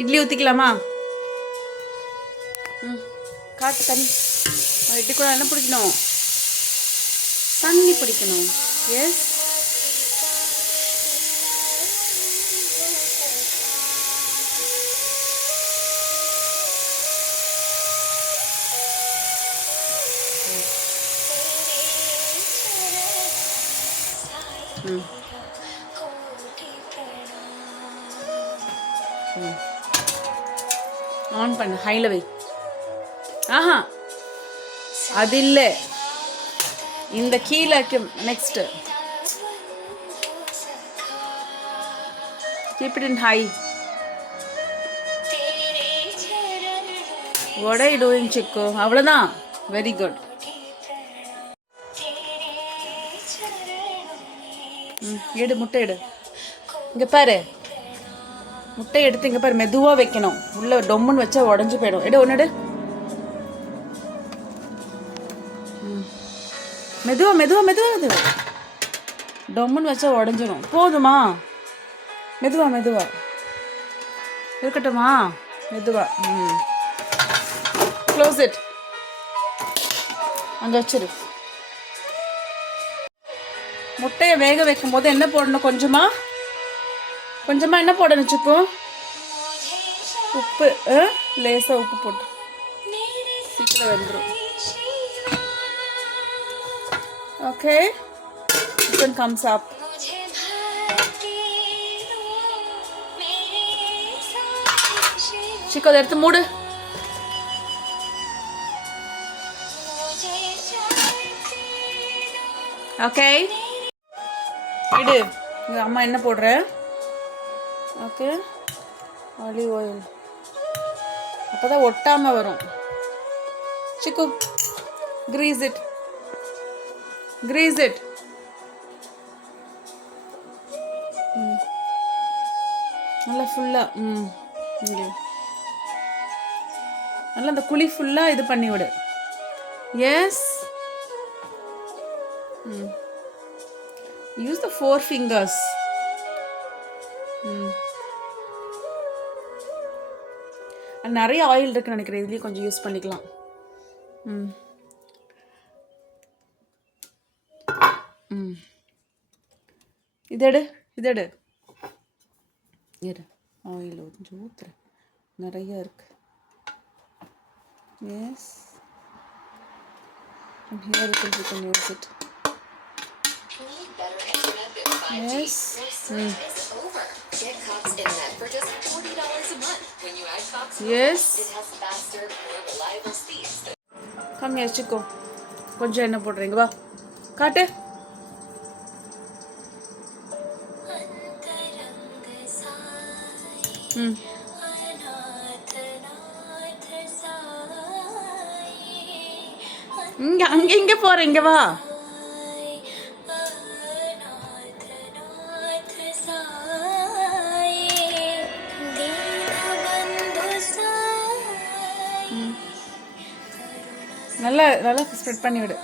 இட்லி ஊற்றிக்கலாமா? ம், காட்டு தண்ணி. இட்லி கூட என்ன பிடிக்கணும்? தண்ணி பிடிக்கணும். எஸ். ஆன் பண்ணு, ஹைல வை. ஆஹா, அது இல்லை, இந்த கீழே next keep it in high. What are you doing, Chico? அவ்வளோதான். Very good. எடு, முட்டை எடு. இங்கே பாரு, முட்டை எடுத்து இங்கே பாரு, மெதுவாக வைக்கணும். உள்ள டொம்முன்னு வச்சா உடஞ்சி போயிடும். எடு, ஒன்று எடு. மெதுவா மெதுவா மெதுவா இது டொம்முன்னு வச்சா உடஞ்சிடும். போதுமா? மெதுவா மெதுவா இருக்கட்டுமா? மெதுவா. Close it. அங்கே வச்சிரு. முட்டையை வேக வைக்கும் போது என்ன போடணும்? கொஞ்சமாக என்ன போடணும் சிக்கு? உப்பு. லேசாக உப்பு போட்டு சீக்கிரம் வெந்துடும். Okay, chicken comes up. சிக்கு, அதை எடுத்து மூடு. ஓகே, இடு. இங்கே அம்மா என்ன போடுற? Okay, olive oil. அப்போ தான் ஒட்டாமல் வரும். சிக்கு, grease it. நல்லா ஃபுல்லாக. இங்கே நல்லா அந்த குழி ஃபுல்லாக இது பண்ணி விடு. எஸ். Use the 4 fingers. நிறைய ஆயில் இருக்குன்னு நினைக்கிறேன். இதுலேயும் கொஞ்சம் யூஸ் பண்ணிக்கலாம். இதெடு. இரு, ஆயில் கொஞ்சம் ஊற்றுறேன். நிறைய இருக்கு. S. And here it will, we can use it. Yes. Get Cox Internet for just $40 a month. When you add Cox, yes, it has faster, more reliable speeds. Come here, Chico. கொஞ்சம் என்ன போடுறீங்க? வா, காட்டு. இங்க போறீங்க. வா. நல்லா நல்லா ஸ்ப்ரெட் பண்ணி விடு.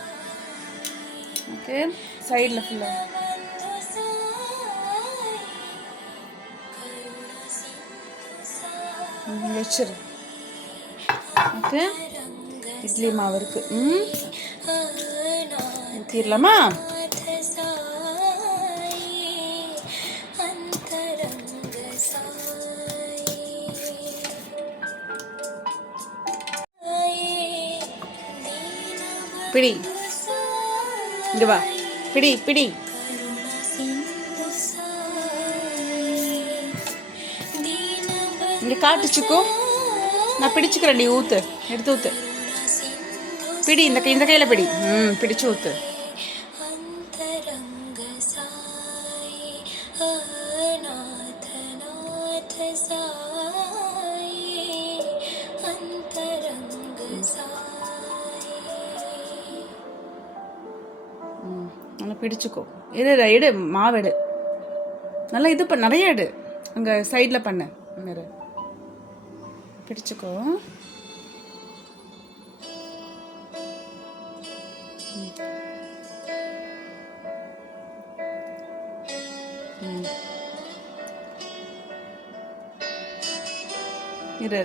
ஓகே, சைடில் ஃபுல்லாக வச்சிரு. ஓகே, இட்லி மாவு இருக்கு. ஊற்றிடலாமா? பிடி, இங்க வா. பிடி. இங்க காட்டு சிக்கு. நான் பிடிச்சுக்கிறேன். நீ ஊத்து, எடுத்து ஊத்து. பிடி, இந்த கையில் பிடி. பிடிச்சு ஊத்து. நல்லா பிடிச்சிக்கோ. எடு மாவு எடு. நல்லா இது பண்ண, நிறைய எடு. அங்கே சைடில் பண்ண பிடிச்சிக்கோ. இரு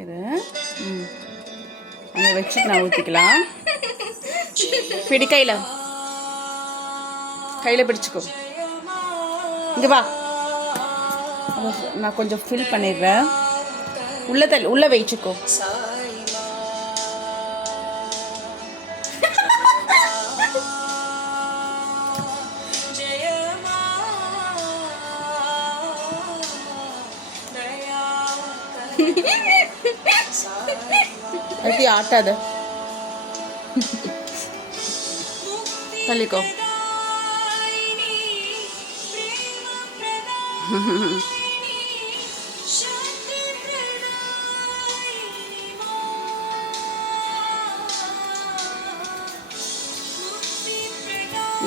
இரு அங்கே வச்சுட்டு நான் ஊற்றிக்கலாம். பிடி கையில் பிடிச்சிக்கோ. இங்கே வா, நான் கொஞ்சம் ஃபில் பண்ணிடுறேன். உள்ளே வச்சுக்கோ. அது ஆட்டாத, தள்ளிக்கோ.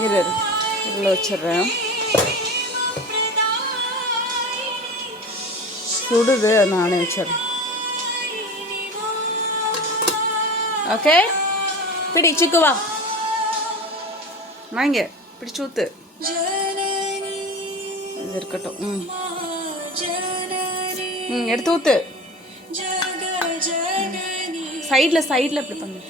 இரு இவ்வளோ வச்சிடுறேன். சுடுது, நானே வச்சிடுறேன். ஓகே, பிடி சிக்கு, வா வாங்க, பிடிச்சி ஊத்து. இது இருக்கட்டும். எடுத்து ஊத்து. சைடில் இப்படி பண்ணு.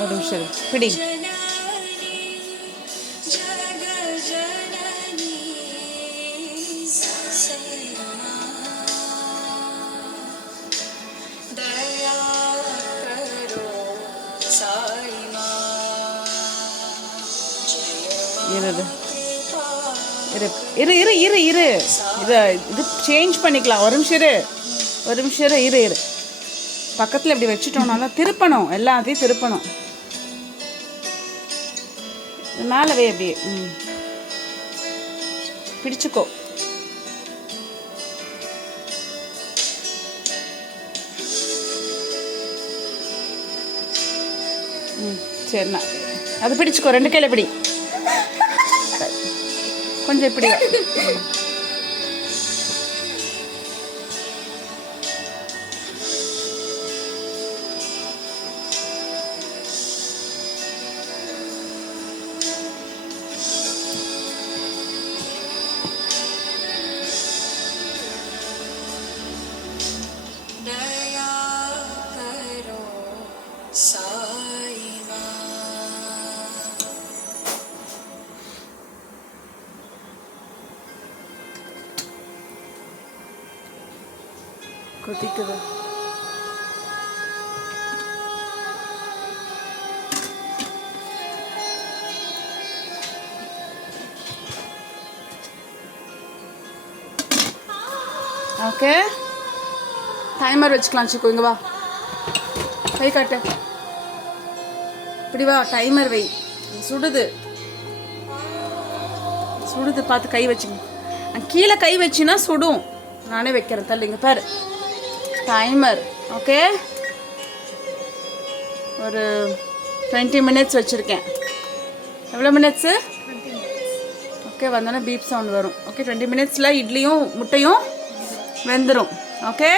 ஒரு நிமிஷம் பிடி. இரு இது சேஞ்ச் பண்ணிக்கலாம். ஒரு நிமிஷம் இரு. பக்கத்தில் இப்படி வச்சுட்டோம்னா தான் திருப்பணும், எல்லாத்தையும் திருப்பணும். மேலவே அப்படியே பிடிச்சுக்கோ. சரிண்ணா, அது பிடிச்சிக்கோ. 2 கையில் பிடி. கொஞ்சம் இப்படி கொதிக்குது. ஓகே, டைமர் வச்சுக்கலாம். சிக்கு, இங்கே வா, கை காட்டு. இப்படி வா, டைமர் வை. சுடுது பார்த்து கை வச்சுங்க. கீழே கை வச்சுன்னா சுடும். நானே வைக்கிறேன், தள்ளிங்க பாரு. டைமர் ஓகே, ஒரு 20 மினிட்ஸ் வச்சுருக்கேன். எவ்வளோ மினிட்ஸு? ஓகே, வந்தோடனே பீப் சவுண்ட் வரும். ஓகே, 20 மினிட்ஸில் இட்லியும் முட்டையும் வெந்துடும். ஓகே.